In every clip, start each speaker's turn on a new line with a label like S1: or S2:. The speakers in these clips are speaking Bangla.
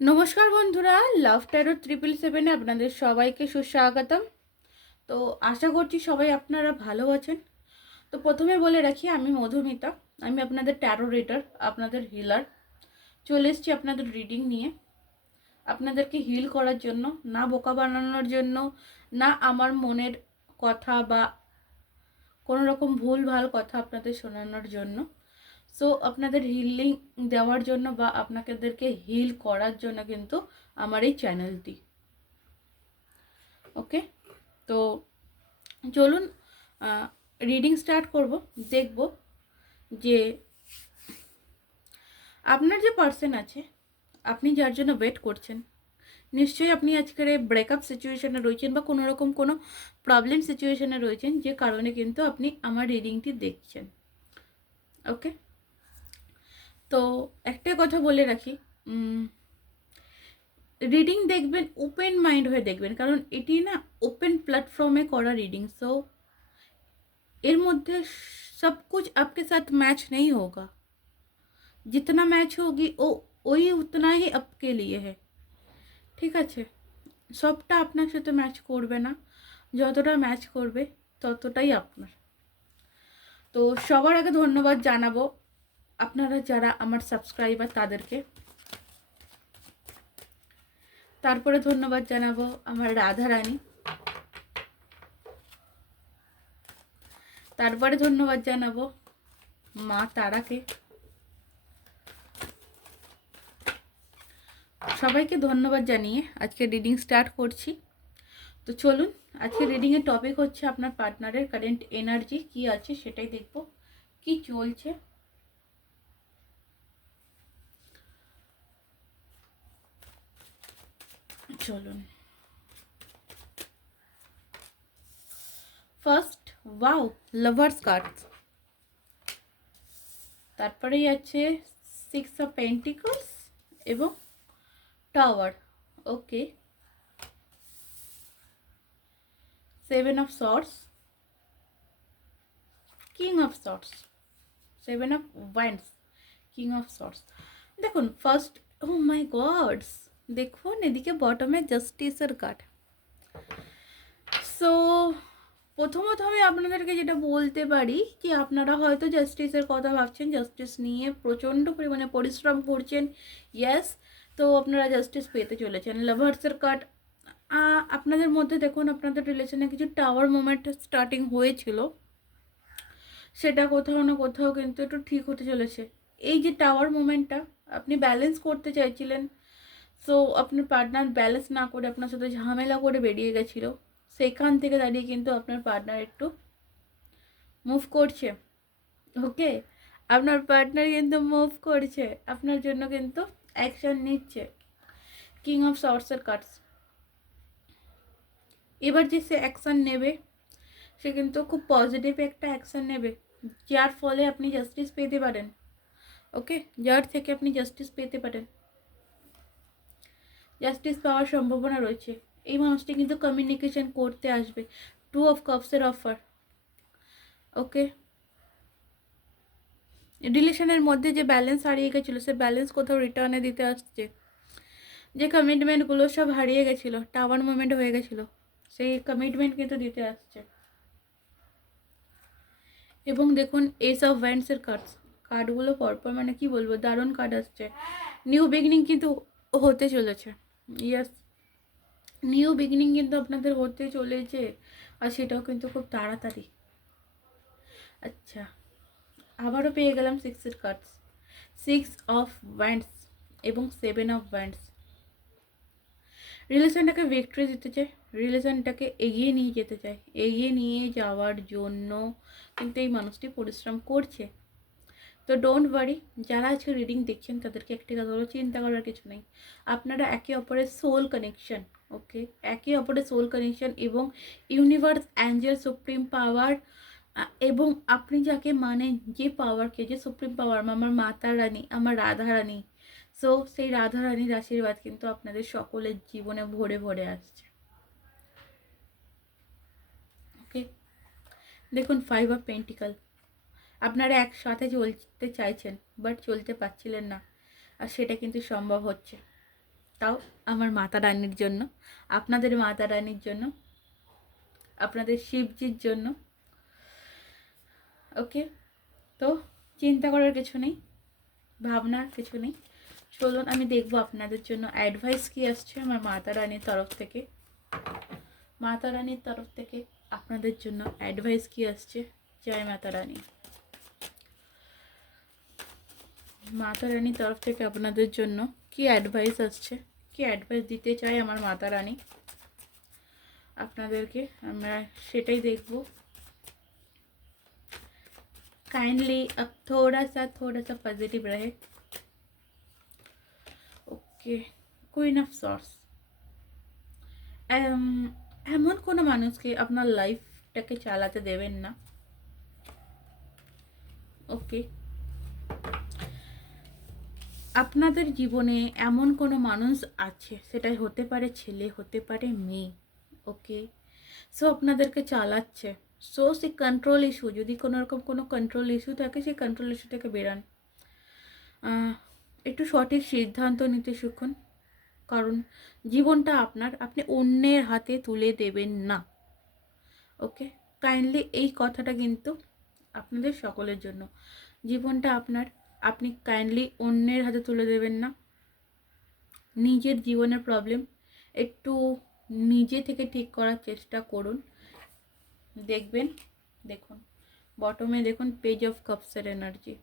S1: নমস্কার বন্ধুরা লাভ ট্যারো ট্রিপল সেভেনে আপনাদের সবাইকে সুস্বাগতম। তো আশা করছি সবাই আপনারা ভালো আছেন। তো প্রথমে বলে রাখি, আমি মধুমিতা, আমি আপনাদের ট্যারো রিডার আপনাদের হিলার চলে এসছি আপনাদের রিডিং নিয়ে। আপনাদেরকে হিল করার জন্য, না বোকা বানানোর জন্য, না আমার মনের কথা বা কোনো রকম ভুল ভালো কথা আপনাদের শোনানোর জন্য। সো আপনাদের হিলিং দেওয়ার জন্য বা আপনাদেরকে হিল করার জন্য কিন্তু আমার এই চ্যানেলটি ওকে তো চলুন রিডিং স্টার্ট করব, দেখব যে আপনার যে পার্সন আছে, আপনি যার জন্য ওয়েট করছেন, নিশ্চয়ই আপনি আজকের এই ব্রেকআপ সিচুয়েশানে রয়েছেন বা কোনো রকম কোনো প্রবলেম সিচুয়েশানে রয়েছেন, যে কারণে কিন্তু আপনি আমার রিডিংটি দেখছেন। ওকে তো একটা কথা বলে রাখি রিডিং দেখবেন ওপেন মাইন্ড হয়ে দেখবেন কারণ এটি না ওপেন প্ল্যাটফর্মে করা রিডিং सो এর মধ্যে सब कुछ आपके साथ मैच नहीं होगा जितना मैच होगी ও ওই উতনা ही आपके लिए है ঠিক আছে সবটা আপনার সাথে ম্যাচ করবে না যতটা ম্যাচ করবে ততটাই আপনার তো সবার আগে ধন্যবাদ জানাবো আপনারা যারা আমার সাবস্ক্রাইবার তাদেরকে তারপরে ধন্যবাদ জানাব আমার রাধা রানী তারপরে ধন্যবাদ জানাব মা তারাকে। সবাইকে ধন্যবাদ জানিয়ে আজকে রিডিং স্টার্ট করছি। তো চলুন, আজকে রিডিংয়ের টপিক হচ্ছে আপনার পার্টনারের কারেন্ট এনার্জি কি আছে সেটাই দেখব। কি চলছে? চলুন। ফার্স্ট ওয়াও লাভার্স কার্ড তারপরেই আছে সিক্স অফ পেন্টিকলস এবং tower okay seven of swords king of swords seven of wands king of swords দেখুন ফার্স্ট ও মাই গডস দেখুন, এদিকে বটমে জাস্টিসের কার্ড সো প্রথমত আমি আপনাদেরকে যেটা বলতে পারি যে আপনারা হয়তো জাস্টিসের কথা ভাবছেন জাস্টিস নিয়ে প্রচণ্ড পরিমাণে পরিশ্রম করছেন। ইয়েস তো আপনারা জাস্টিস পেতে চলেছেন। লাভার্সের কার্ড আপনাদের মধ্যে দেখুন, আপনাদের রিলেশনে কিছু টাওয়ার মোমেন্ট স্টার্টিং হয়েছিল। সেটা কোথাও না কোথাও কিন্তু একটু ঠিক হতে চলেছে। এই যে টাওয়ার মোমেন্টটা আপনি ব্যালেন্স করতে চাইছিলেন সো আপনার পার্টনার ব্যালেন্স না করে আপনার সাথে ঝামেলা করে বেরিয়ে গেছিল, সেখান থেকে দাঁড়িয়ে কিন্তু আপনার পার্টনার একটু মুভ করছে ওকে আপনার পার্টনার কিন্তু মুভ করছে, আপনার জন্য কিন্তু অ্যাকশন নিচ্ছে কিং অফ সর্টসের কার্ডস এবার যে সে অ্যাকশন নেবে, সে কিন্তু খুব পজিটিভ একটা অ্যাকশন নেবে, যার ফলে আপনি জাস্টিস পেতে পারেন ওকে যার থেকে আপনি জাস্টিস পেতে পারেন। জাস্টিস পাওয়ার সম্ভাবনা রয়েছে। এই মানুষটি কিন্তু কমিউনিকেশন করতে আসবে। টু অফ কাপসের অফার ওকে রিলেশনের মধ্যে যে ব্যালেন্স হারিয়ে গেছিল, সে ব্যালেন্স কোথাও রিটার্নে দিতে আসছে। যে কমিটমেন্টগুলো সব হারিয়ে গেছিল টাওয়ার মুভমেন্ট হয়ে গেছিল, সেই কমিটমেন্ট কিন্তু দিতে আসছে। এবং দেখুন এস অফ ভ্যান্ডসের কার্ডস কার্ডগুলো পরপর মানে কি বলব? দারুণ কার্ড আসছে। নিউ বিগিনিং কিন্তু হতে চলেছে। ইয়াস নিউ বিগিনিং কিন্তু আপনাদের হতে চলেছে, আর সেটাও কিন্তু খুব তাড়াতাড়ি। আচ্ছা আবারও পেয়ে গেলাম সিক্সের কার্ডস সিক্স অফ ব্যান্ডস এবং সেভেন অফ ব্যান্ডস রিলেশনটাকে ভিক্টরি দিতে চায় রিলেশনটাকে এগিয়ে নিয়ে যেতে চায় এগিয়ে নিয়ে যাওয়ার জন্য কিন্তু এই মানুষটি পরিশ্রম করছে। তো ডোন্ট ওয়ারি যারা আজকে রিডিং দেখছেন, তাদেরকে একটি কথা হলো চিন্তা করার কিছু নেই। আপনারা একে অপরের সোল কানেকশন ওকে একে অপরের সোল কানেকশন এবং ইউনিভার্স অ্যাঞ্জেল সুপ্রিম পাওয়ার এবং আপনি যাকে মানেন যে পাওয়ারকে যে সুপ্রিম পাওয়ার আমার মাতা রানী, আমার রাধা রানী। সো সেই রাধা রানীর আশীর্বাদ কিন্তু আপনাদের সকলের জীবনে ভরে ভরে আসছে। ওকে দেখুন ফাইভ অফ পেন্টিকাল আপনারা একসাথে চলতে চাইছেন বাট চলতে পারছিলেন না। আর সেটা কিন্তু সম্ভব হচ্ছে। তাও আমার মাতা রানীর জন্য, আপনাদের মাতা রানীর জন্য, আপনাদের শিবজির জন্য। ওকে তো চিন্তা করার কিছু নেই, ভাবনার কিছু নেই। চলুন, আমি দেখব আপনাদের জন্য অ্যাডভাইস কি আসছে আমার মাতা রানীর তরফ থেকে। মাতা রানীর তরফ থেকে আপনাদের জন্য অ্যাডভাইস কি আসছে? জয় মাতা রানী। মাতা রানীর তরফ থেকে আপনাদের জন্য কি অ্যাডভাইস আসছে কি অ্যাডভাইস দিতে চাই আমার মাতা রানী আপনাদেরকে আমরা সেটাই দেখব काइंडली अब थोड़ा सा थोड़ा सा पॉजिटिव रहे ওকে কুইন অফ সর্স এমন কোনো মানুষকে আপনার লাইফটাকে চালাতে দেবেন না ওকে আপনাদের জীবনে এমন কোনো মানুষ আছে? সেটা হতে পারে ছেলে, হতে পারে মেয়ে ওকে সো আপনাদেরকে চালাচ্ছে। সো সে কন্ট্রোল ইস্যু যদি কোনো রকম কোনো কন্ট্রোল ইস্যু থাকে, সেই কন্ট্রোল ইস্যু থেকে বেরান। একটু সঠিক সিদ্ধান্ত নিতে শিখুন। কারণ জীবনটা আপনার, আপনি অন্যের হাতে তুলে দেবেন না। ওকে কাইন্ডলি এই কথাটা কিন্তু আপনাদের সকলের জন্য। জীবনটা আপনার আপনি কাইন্ডলি অন্যের হাতে তুলে দেবেন না নিজের জীবনের প্রবলেম একটু নিজে থেকে ঠিক করার চেষ্টা করুন দেখবেন দেখুন বটমে দেখুন পেজ অফ কাপসের এনার্জি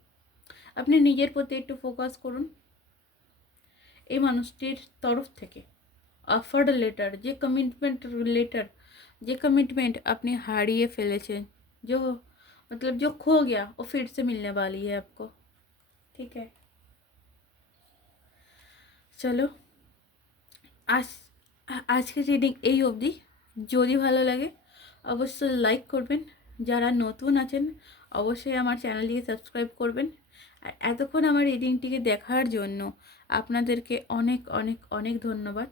S1: আপনি নিজের প্রতি একটু ফোকাস করুন এই মানুষটির তরফ থেকে অফার্ড লেটার যে কমিটমেন্ট লেটার যে कमिटमेंट আপনি हारिए ফেলেছেন जो मतलब जो खो गया वो फिर से मिलने वाली है आपको ठीक है চলো আজ আজকের রিডিং এই অবধি যদি ভালো লাগে অবশ্যই লাইক করবেন যারা নতুন আছেন অবশ্যই আমার চ্যানেলটিকে সাবস্ক্রাইব করবেন আর এতক্ষণ আমার রিডিংটিকে দেখার জন্য আপনাদেরকে অনেক অনেক অনেক ধন্যবাদ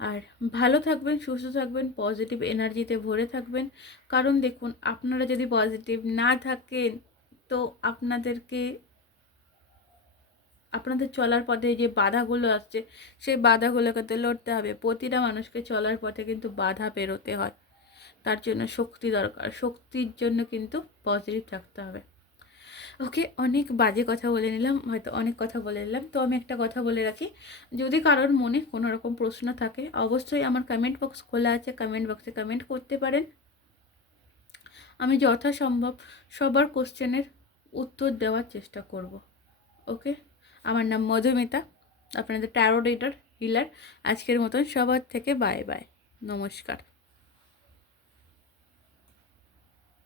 S1: আর ভালো থাকবেন সুস্থ থাকবেন পজিটিভ এনার্জিতে ভরে থাকবেন কারণ দেখুন আপনারা যদি পজিটিভ না থাকেন তো আপনাদেরকে আপনাদের চলার পথে যে বাধাগুলো আসছে, সেই বাধাগুলোকে লড়তে হবে। প্রতিটা মানুষকে চলার পথে কিন্তু বাধা পেরোতে হয়। তার জন্য শক্তি দরকার। শক্তির জন্য কিন্তু পজিটিভ থাকতে হবে। ওকে অনেক বাজে কথা বলে নিলাম, হয়তো অনেক কথা বলে নিলাম। তো আমি একটা কথা বলে রাখি, যদি কারোর মনে কোনো রকম প্রশ্ন থাকে, অবশ্যই আমার কমেন্ট বক্স খোলা আছে। কমেন্ট বক্সে কমেন্ট করতে পারেন। আমি যথাসম্ভব সবার কোশ্চেনের উত্তর দেওয়ার চেষ্টা করব। ওকে আমার নাম মধুমিতা আপনাদের ট্যারো রেডার হিলার আজকের মতন সবার থেকে বাই বাই নমস্কার।